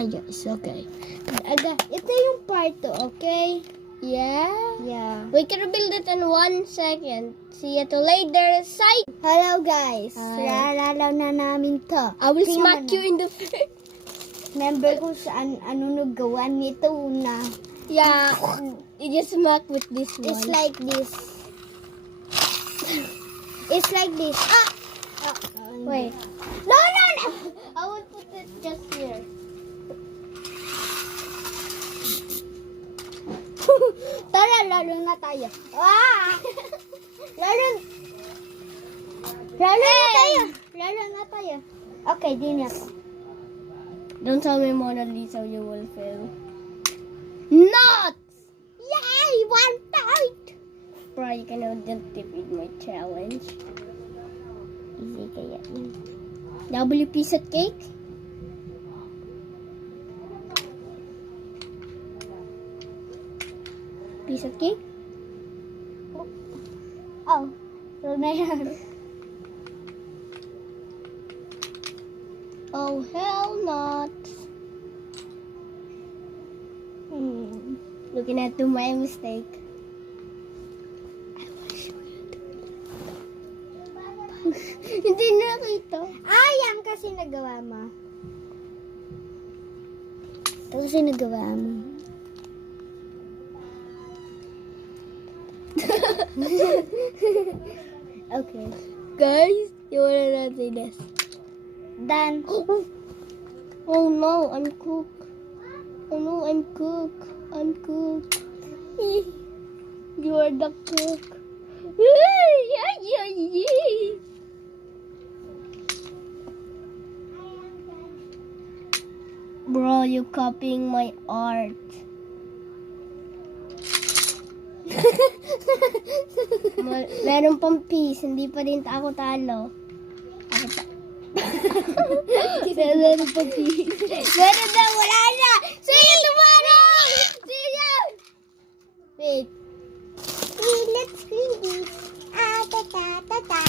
Hi guys, okay. Ito yung part 2, okay? Yeah? Yeah. We can build it in 1 second. See you later. Psych! Hello guys. Hi. Ralalaw na namin to. I will Tingnan smack mo you in the face. Remember kung saan ano nagawa nito na. Yeah, you just smack with this one. It's like this. It's like this. Wait. No, no, no. I will put it just here. Tara, laro na tayo. Ah! Laro na tayo. Laro na tayo. Okay, di na. Don't tell me Mona Lisa, you will fail. Not! Yay! 1 point! Bro, you cannot defeat my challenge. Easy kaya yun. Double piece of cake? Piece of cake? Oh, so na yan. Oh, hell not. Looking at my mistake. Hindi nakita. Yan kasi nagawa mo. Ito kasi nagawa mo. Okay. Guys, you wanna not say this? Done. Oh no, I'm cooked. Oh no, I'm cooked. I'm cooked. You are the cook. Bro, you copying my art. Meron pang piece, hindi pa din ako talo. Meron pang piece. Meron na, wala na! See you tomorrow! See you! Wait. Let's screen this. Ta ta ta ta ta.